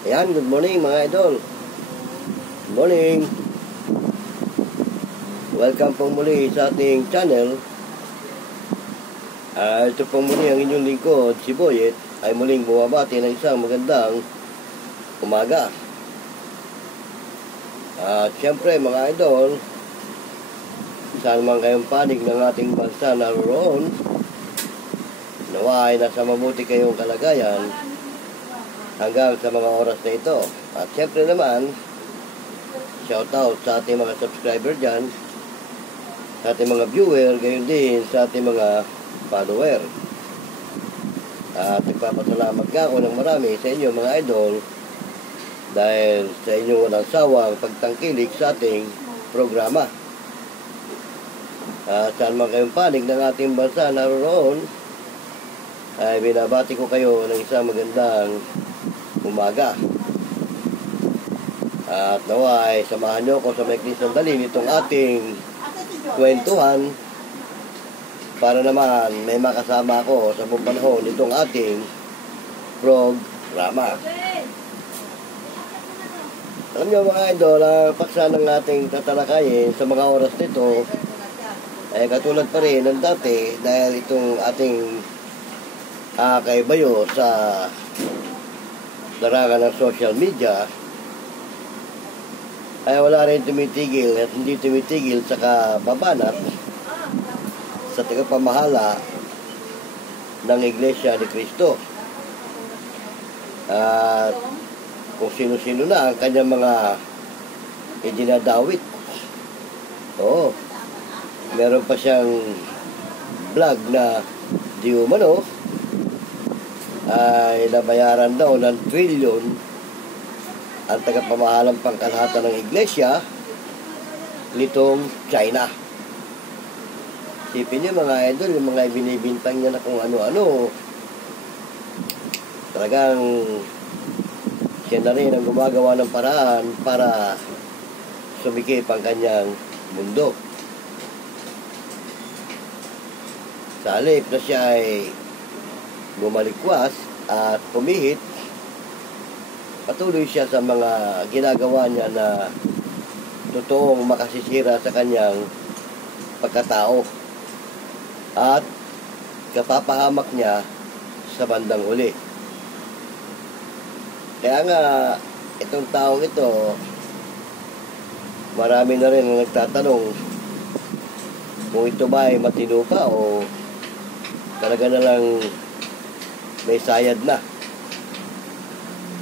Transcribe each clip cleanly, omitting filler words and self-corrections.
Ayan, good morning mga idol. Good morning. Welcome pong muli sa ating channel. Ito pong muli ang inyong lingkod, si Boyet, ay muling bumabati ng isang magandang umaga. At syempre mga idol, saan man kayong panig ng ating bansa naroon, nawa ay nasa mabuti kayong kalagayan hanggang sa mga oras na ito. At syempre naman, shout out sa ating mga subscriber dyan, sa ating mga viewer, gayon din sa ating mga follower. At nagpapasalamat ka ako ng marami sa inyo mga idol dahil sa inyong walang sawang pagtangkilik sa ating programa. At saan man kayong panig ng ating bansa naroon, ay binabati ko kayo ng isang magandang umaga. At nawa ay samahan nyo ako sa maikling sandali nitong ating kwentuhan para naman may makasama ako sa buong panahon nitong ating programa. Alam nyo mga idol, ang paksa ng ating tatalakayin sa mga oras nito ay katulad pa rin ng dati dahil itong ating kaibayo sa larangan ng social media ay wala rin tumitigil at hindi tumitigil sa kababanat sa tagapamahala ng Iglesia ni Cristo. At kung sino-sino na ang kanyang mga idinadawit. Oo, meron pa siyang vlog na di umano ay nabayaran daw ng trilyon ang tagapamahalang pangkalahatan ng iglesia nitong China. Isipin niyo mga idol, yung mga binibintang niya na kung ano-ano, talagang siya na rin ang gumagawa ng paraan para sumikip ang kanyang mundo. Sa halip na siya ay bumalikwas at pumihit, patuloy siya sa mga ginagawa niya na totoong makasisira sa kanyang pagkatao at kapapahamak niya sa bandang huli. Kaya nga itong taong ito, marami na rin ang nagtatanong kung ito ba ay matino pa o talaga na lang may sayad na.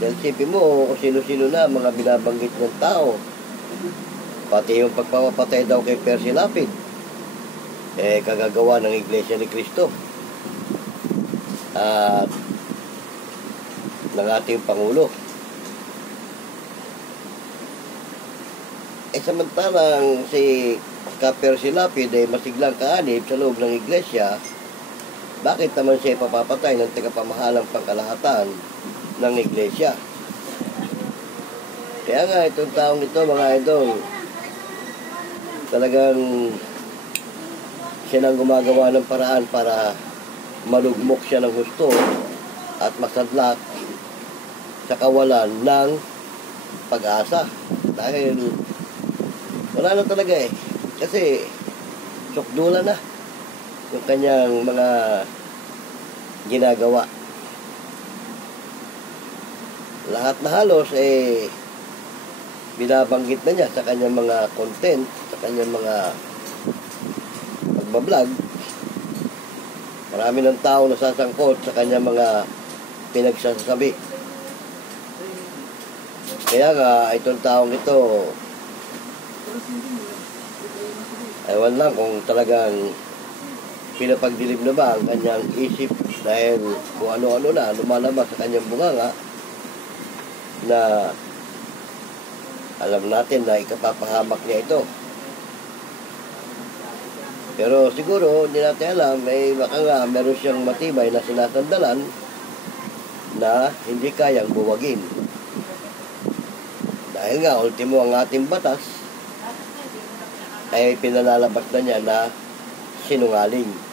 Dahil sipin mo kung sino-sino na mga binabanggit ng tao, pati yung pagpapatay daw kay Percy Lapid kagagawa ng Iglesia ni Cristo at ng ating Pangulo. Samantalang si Percy Lapid ay masiglang kaanib sa loob ng Iglesia, bakit naman siya ipapapatay ng tagapamahalang pangkalahatan ng Iglesia? Kaya nga itong taong ito mga idol, talagang siya nang gumagawa ng paraan para malugmok siya ng husto at masadlak sa kawalan ng pag-asa. Dahil wala na talaga kasi sukdula na yung kanyang mga ginagawa. Lahat na halos binabanggit na niya sa kanyang mga content, sa kanyang mga pagbablog. Marami ng tao nasasangkot sa kanyang mga pinagsasabi. Kaya nga itong taong ito, ewan lang kung talagang pinapagdilim na ba ang kanyang isip dahil kung ano-ano na lumalabas sa kanyang bunganga na alam natin na ikapapahamak niya ito. Pero siguro hindi natin alam, baka nga meron siyang matibay na sinasandalan na hindi kayang buwagin. Dahil nga ultimo ang ating batas ay pinalalabas na niya na sinungaling.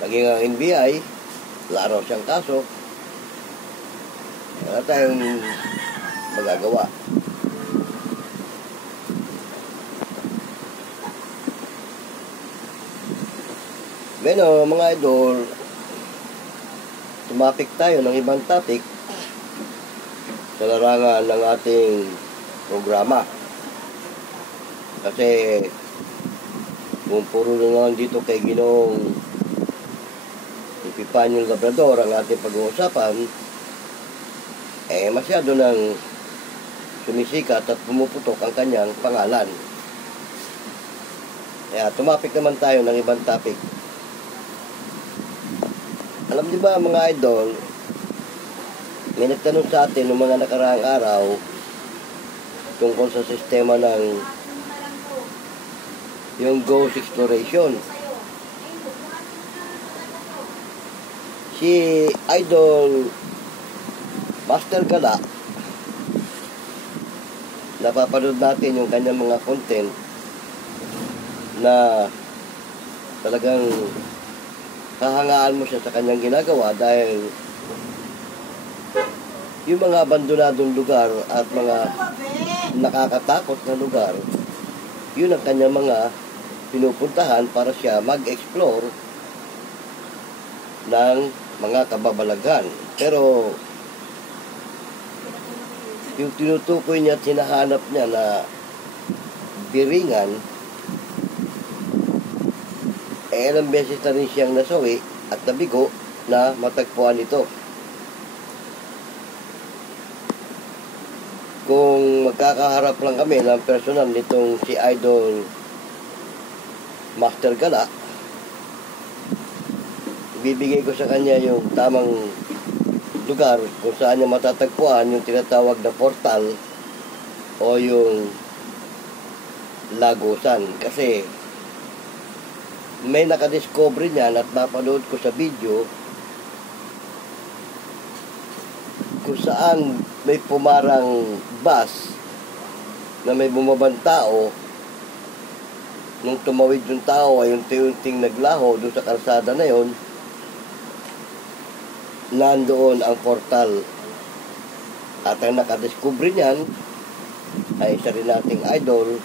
Naging ang NBI, laro siyang kaso. Wala tayong magagawa. Bueno, mga idol, tumapik tayo ng ibang topic sa larangan ng ating programa. Kasi kung puro na lang dito kay Ginoong Epifanio Labrador ang ating pag-uusapan, masyado nang sumisikat at pumuputok ang kanyang pangalan. Kaya tumapik naman tayo ng ibang topic. Alam niyo ba mga idol, may nagtanong sa atin noong mga nakaraang araw tungkol sa sistema ng yung ghost exploration. Si Idol Master Gala, napapanood natin yung kanyang mga content na talagang hahangaan mo siya sa kanyang ginagawa dahil yung mga abandonadong lugar at mga nakakatakot na lugar, yun ang kanyang mga pinupuntahan para siya mag-explore ng mga kababalaghan. Pero yung tinutukoy niya at hinahanap niya na biringan, ilang beses na rin siyang nasawi at nabigo na matagpuan ito. Kung magkakaharap lang kami ng personal nitong si Idol Master Gala, ibibigay ko sa kanya yung tamang lugar kung saan niya matatagpuan yung tinatawag na portal o yung lagusan. Kasi may nakadiscover niyan at napanood ko sa video kung saan may pumarang bus na may bumabang tao. Nung tumawid yung tao ay unti-unting naglaho doon sa kalsada na yon, nandoon ang portal. At ang nakadiscover niyan ay isa rin nating idol.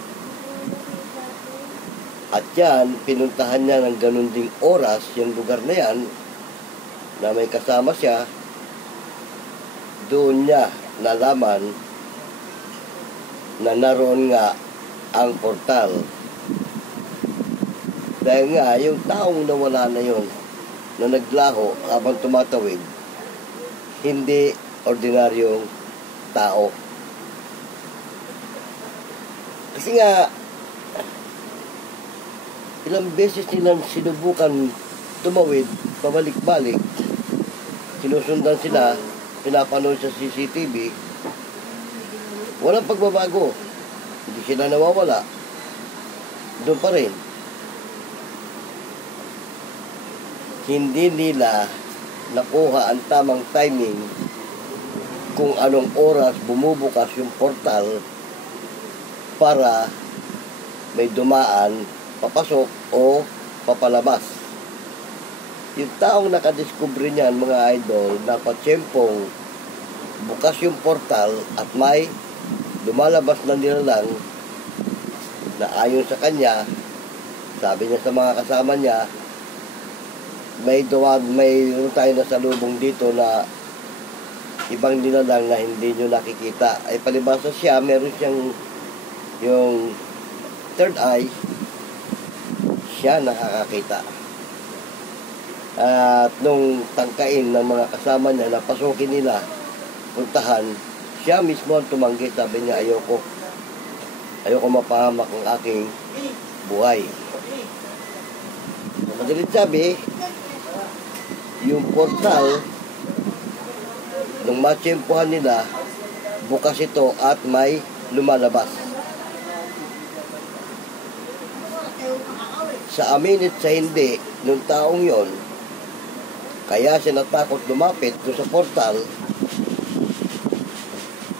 At yan, pinuntahan niya ng ganun ding oras yung lugar na yan na may kasama siya. Doon niya nalaman na naroon nga ang portal. Dahil nga, yung taong nawala na yon na naglaho habang tumatawid, hindi ordinaryong tao. Kasi nga, ilang beses nilang sinubukan tumawid, pabalik-balik. Sinusundan sila, pinapanood sa CCTV. Walang pagbabago. Hindi sila nawawala. Doon pa rin. Hindi nila nakuha ang tamang timing kung anong oras bumubukas yung portal para may dumaan papasok o papalabas. Yung taong nakadiscover niyan mga idol, dapat tiyempong bukas yung portal at may lumalabas na nilalang na ayon sa kanya, sabi niya sa mga kasama niya, may tayo na salubong dito na ibang nilalang na hindi nyo nakikita. Ay palibasa siya, meron siyang yung third eye, siya nakakakita. At nung tangkain ng mga kasama niya na pasukin nila, puntahan, siya mismo ang tumanggi. Sabi niya, ayoko mapahamak ang aking buhay. Madalit sabi, yung portal nung matsyempohan nila, bukas ito at may lumalabas. Sa amin at sa hindi nung taong yon, kaya siya natakot lumapit doon sa portal.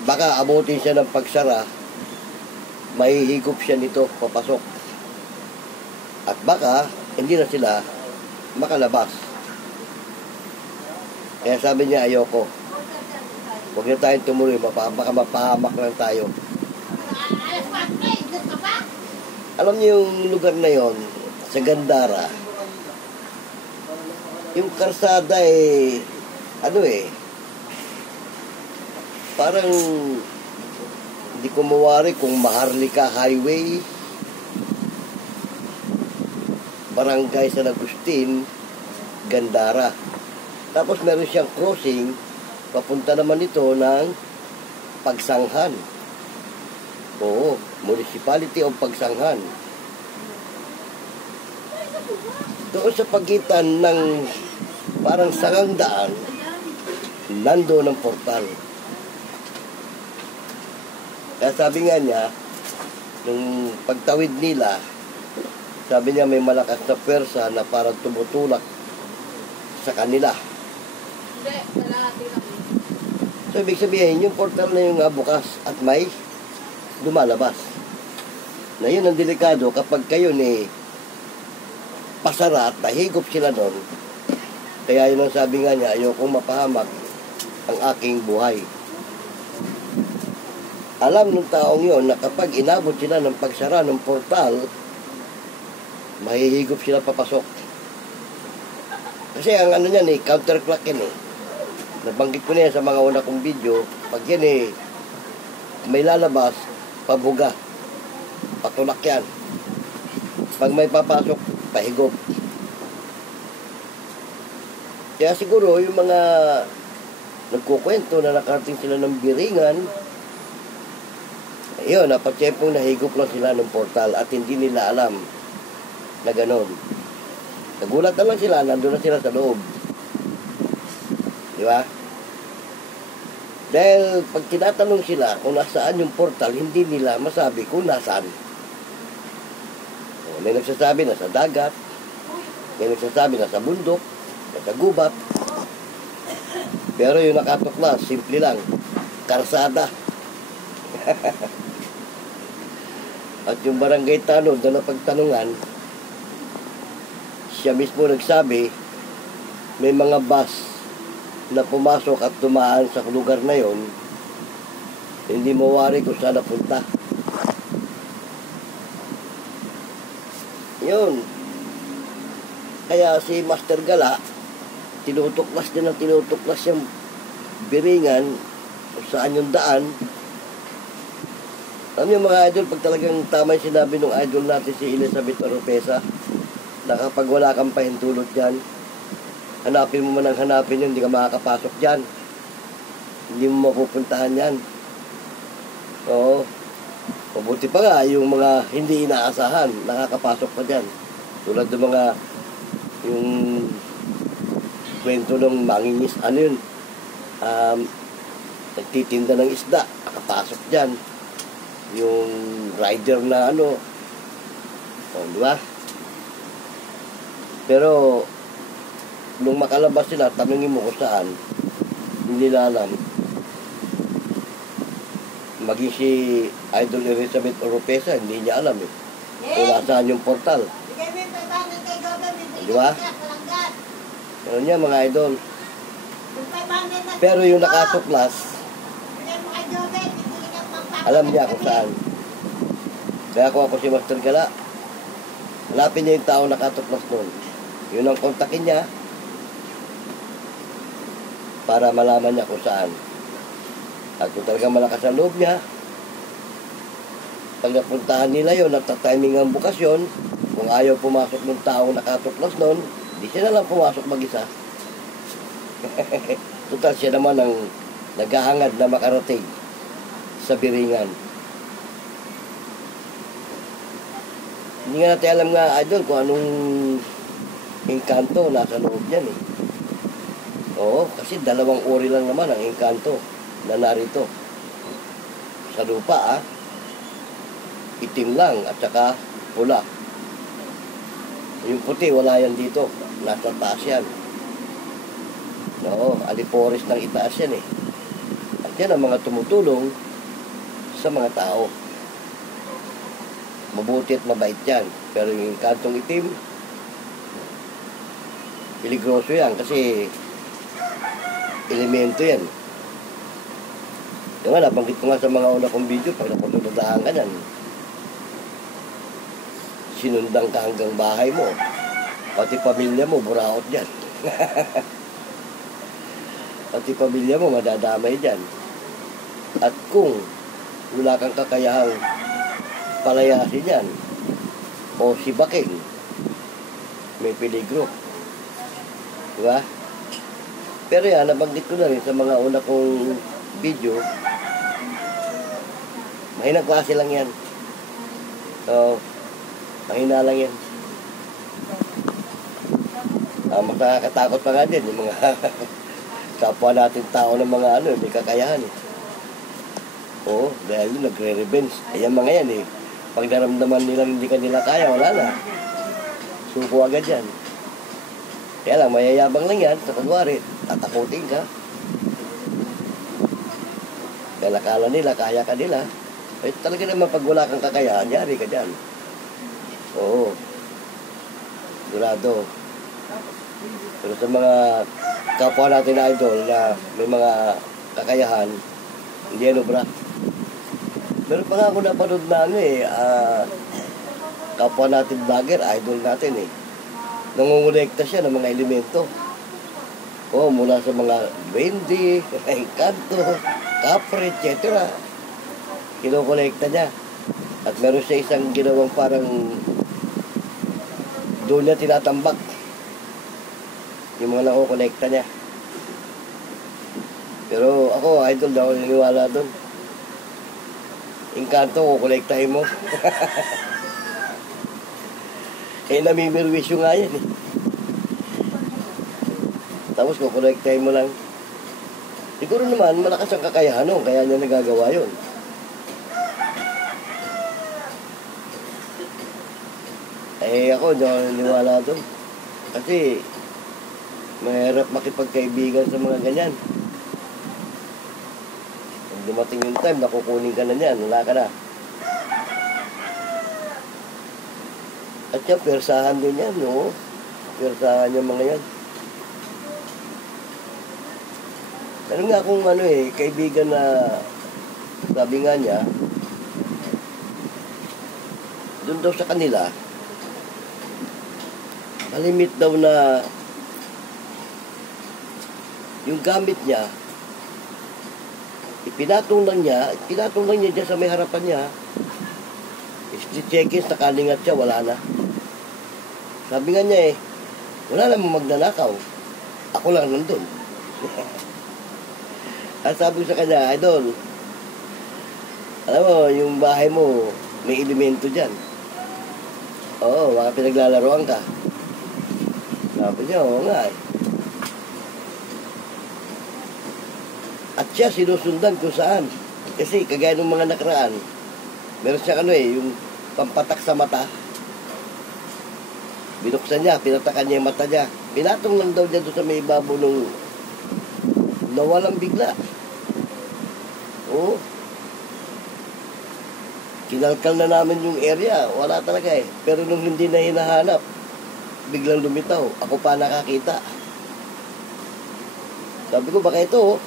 Baka abutin siya ng pagsara, mahihigop siya nito papasok. At baka hindi na sila makalabas. Kaya sabi niya, ayoko. Huwag na tayong tumuloy, baka mapahamak lang tayo. Alam niyo yung lugar na yon sa Gandara, yung karsada parang hindi ko mawari kung Maharlika Highway, Barangay San Agustin, Gandara. Tapos meron siyang crossing, papunta naman ito ng Pagsanghan. Oo, Municipality of Pagsanghan. Doon sa pagitan ng parang sangang daan, nando ng portal. Kaya sabi nga niya, nung pagtawid nila, sabi niya may malakas na pwersa na parang tumutulak sa kanila. So, ibig sabihin, yung portal na yung bukas at may lumalabas. Na yun ang delikado kapag kayo pasara at nahigop sila doon. Kaya yun ang sabi nga niya, ayokong mapahamak ang aking buhay. Alam ng taong yun na kapag inabot sila ng pagsara ng portal, mahihigop sila papasok. Kasi ang ano niyan counterclock yan Nabanggit ko na yan sa mga una kong video. Pag yan may lalabas, pabuga. Patulak yan. Pag may papasok, pahigop. Kaya siguro yung mga nagkukwento na nakarating sila ng Biringan, ayun, napatsepong nahigop lang sila ng portal at hindi nila alam na ganon. Nagulat na lang sila, nandun na sila sa loob. Di ba? Dahil pag tinatanong sila kung nasaan yung portal, hindi nila masabi kung nasaan. May nagsasabi na sa dagat, may nagsasabi na sa bundok, nasa gubat. Pero yung nakatuklas, simple lang, karsada. At yung barangay tanod na napagtanungan, siya mismo nagsabi, may mga bus na pumasok at dumaan sa lugar na yon, hindi mawari kung saan napunta. Yun. Kaya si Master Gala, tinutuklas din ang tinutuklas yung Biringan kung saan yung daan. Alam niyo mga idol, pag talagang tama yung sinabi ng idol natin si Elizabeth Oropesa, na kapag wala kang pahintulot dyan, hanapin mo man ang hanapin yun, hindi ka makakapasok dyan. Hindi mo mapupuntahan yan. Oo. Mabuti pa nga, yung mga hindi inaasahan, nakakapasok pa dyan. Tulad ng mga, yung kwento ng mangingis, nagtitinda ng isda, nakapasok dyan. Yung rider na di ba? Pero, nung makalabas sila, tanungin mo kung saan, hindi nila alam. Maging si Idol Elizabeth Oropesa, hindi niya alam kung nasaan yung portal. Di ba? Ano niya mga idol. Pero yung nakatuklas, alam niya kung saan. Kaya kung ako si Master Gala, hanapin niya yung tao nakatuklas nun. Yun ang kontakin niya, para malaman niya kung saan. At kung talagang malakas ang loob niya, pag napuntahan nila yun, nagtatiming ang bukasyon, kung ayaw pumasok ng tao nakatuklas nun, di siya na lang pumasok mag-isa. Total siya naman ang naghahangad na makarating sa Biringan. Hindi nga natin alam nga, idol, kung anong engkanto nasa loob niyan Oo, kasi 2 uri lang naman ang engkanto na narito sa lupa itim lang at saka pula. Yung puti wala yan dito, nasa taas yan. Aliporis ng itaas yan at yan ang mga tumutulong sa mga tao. Mabuti at mabait yan, pero yung engkantong itim peligroso yan kasi elemento yan. Yung nga, nabanggit ko nga sa mga una kong video, pag napunodaan ka nan, sinundan ka hanggang bahay mo. Pati pamilya mo, buraot dyan. Pati pamilya mo, madadamay dyan. At kung wala kang kakayahang palayasin yan, o si Baking, may peligro. Diba? Pero yan, nabanggit ko na rin sa mga una kong video, mahinang klase lang yan. So, mahina lang yan. Mas nakakatakot pa nga din yung mga kapwa natin tao ng mga ano, may kakayahan eh. Oo, dahil yun, nagre-revenge. Ayan mga yan eh. Pag naramdaman nilang hindi ka nila kaya, wala na. Suko agad yan. Kaya lang, mayayabang lang yan. Sa kunwari, tatakutin ka. Kaya nakala nila, kaya ka nila. Eh, talaga naman pag wala kang kakayahan, yari ka dyan. Oo. Durado. Pero sa mga kapwa natin na idol na may mga kakayahan, hindi ano bra. Meron pa nga ako napanood na ano eh, kapwa natin vlogger, idol natin eh. Nangungulekta siya ng mga elemento. Oh, mula sa mga duwende, engkanto, kapre, etc. Kinukolekta niya. At meron siya isang ginawang parang doon niya tinatambak yung mga nakukolekta niya. Pero ako, idol daw, naniwala doon. Engkanto, kukolektahin mo. Eh, namimirwisyo nga yan eh. Tapos kukolektahin mo lang. Siguro naman, malakas ang kakayahan no? Kaya niya nagagawa yun. Eh, ako, hindi ako naniwala doon. Kasi, mahirap makipagkaibigan sa mga ganyan. Pag dumating yung time, nakukunin ka na niyan, wala ka na. At yan, persahan din yan, no? Persahan yung mga yan. Meron nga akong ano eh, kaibigan na sabi nga niya, doon daw sa kanila, malimit daw na yung gamit niya, ipinatong lang niya dyan sa may harapan niya, i-check-in, nakalingat siya, wala na. Sabi nga niya eh, wala namang magnanakaw. Ako lang nandun. At sabi ko sa kanya, idol, alam mo, yung bahay mo, may elemento dyan. Oo, baka pinaglalaroan ka. Sabi niya, oo nga eh. At siya sinusundan kung saan. Kasi kagaya ng mga nakaraan, meron siya ano eh, yung pampatak sa mata. Binuksan niya, pinatakan niya yung mata niya. Pinatong lang daw niya doon sa may ibabaw nung nawalang bigla. Oo. Kinalkal na namin yung area. Wala talaga eh. Pero nung hindi na hinahanap, biglang lumitaw. Ako pa nakakita. Sabi ko, baka ito oh.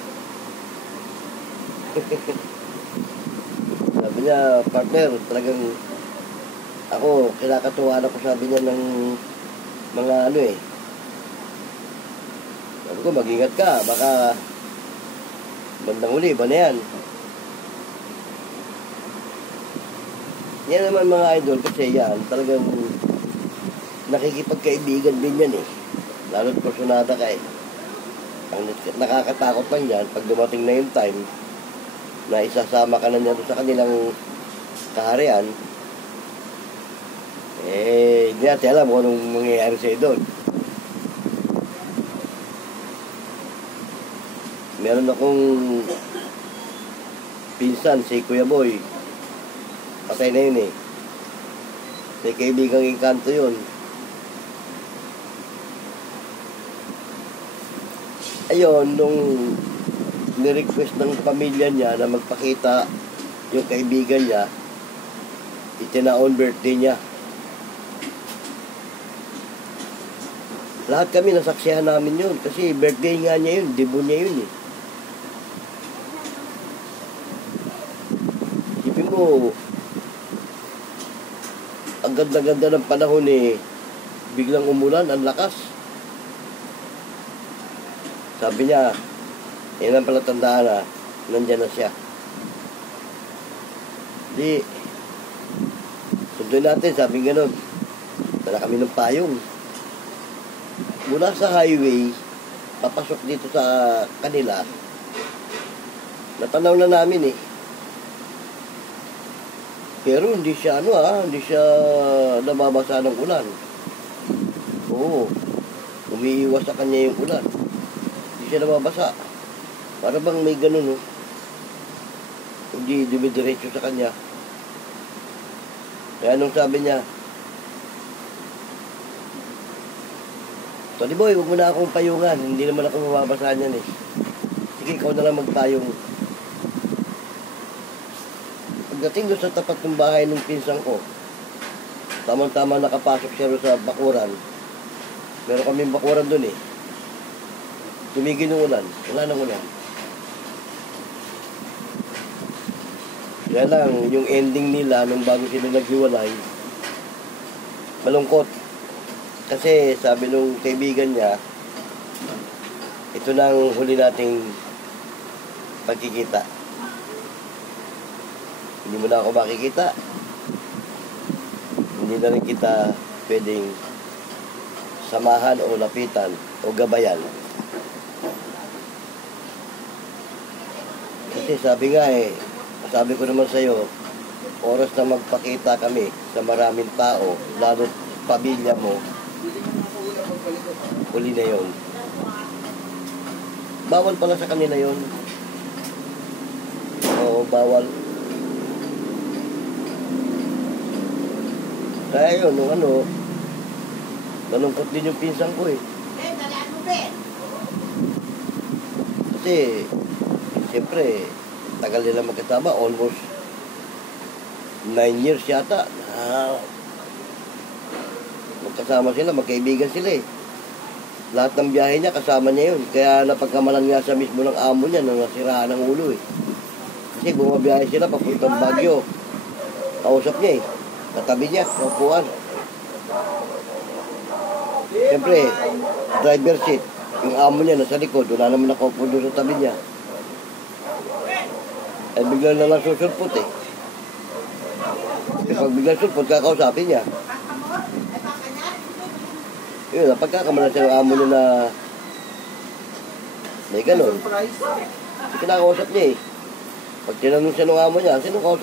Sabi niya, partner, talagang ako, kinakatuwa na ko sabi niya ng mga ano eh. Sabi ko, mag-ingat ka, baka bandang uli, ba na yan? Yan naman mga idol, kasi yan, talagang nakikipagkaibigan din yan eh. Lalo't personada ka eh. Ang nakakatakot lang yan, pag dumating na yung time, na isasama ka na niya sa kanilang kaharian, eh, hindi natin alam kung anong mangyayari sa'yo doon. Meron akong pinsan, si Kuya Boy. Patay na yun eh. May kaibigang engkanto yun. Ayun, nung ni-request ng pamilya niya na magpakita yung kaibigan niya, itinaon birthday niya. Lahat kami nasaksihan namin yun kasi birthday nga niya yun, debut niya yun eh. mo, ang ganda-ganda ng panahon eh, biglang umulan, ang lakas. Sabi niya, yan ang palatandaan na, nandyan na siya. Di, sunduin natin, sabi gano'n. Dala kami ng payong. Mula sa highway, papasok dito sa kanila, natanaw na namin eh. Pero hindi siya hindi siya nababasa ng ulan. Oo, umiiwas sa kanya yung ulan. Hindi siya nababasa. Para bang may ganun, oh. Hindi dumidiretso sa kanya. Kaya nung sabi niya, Tony Boy, huwag mo na akong payungan. Hindi naman ako mababasahan yan eh. Sige, ikaw na lang magpayong. Pagdating doon sa tapat ng bahay ng pinsang ko, tamang-tama nakapasok siya sa bakuran. Meron kaming bakuran doon eh. Tumigil yung ulan. Wala nang ulan. Kaya lang, yung ending nila nung bago sila naghiwalay, malungkot. Kasi sabi nung kaibigan niya, ito na ang huli nating pagkikita. Hindi mo na ako makikita. Hindi na rin kita pwedeng samahan o lapitan o gabayan. Kasi sabi nga sabi ko naman sa'yo, oras na magpakita kami sa maraming tao, lalo pamilya mo, huli na yun. Bawal pala sa kanila yun. Oo, bawal. Kaya yun, nalungkot din yung pinsang ko eh. Kasi, siyempre, tagal nila magkasama, almost 9 years yata. Magkasama sila, magkaibigan sila eh. Lahat ng biyahe niya, kasama niya yun. Kaya napagkamalan nga sa mismo ng amo niya na nasiraan ng ulo eh. Kasi bumabiyahe sila papuntang Baguio. Kausap niya eh. Katabi niya, kaupuan. Siyempre, driver seat. Yung amo niya nasa likod, wala naman nakaupo doon sa tabi niya. Ay bigla na lang susulpot eh. Pag bigla sulpot, kakausapin niya. Yun, napagkakamalan siya ng amo niya na may ganun. Kinakausap niya eh. Pag tinanong siya ng amo niya, sino kausap?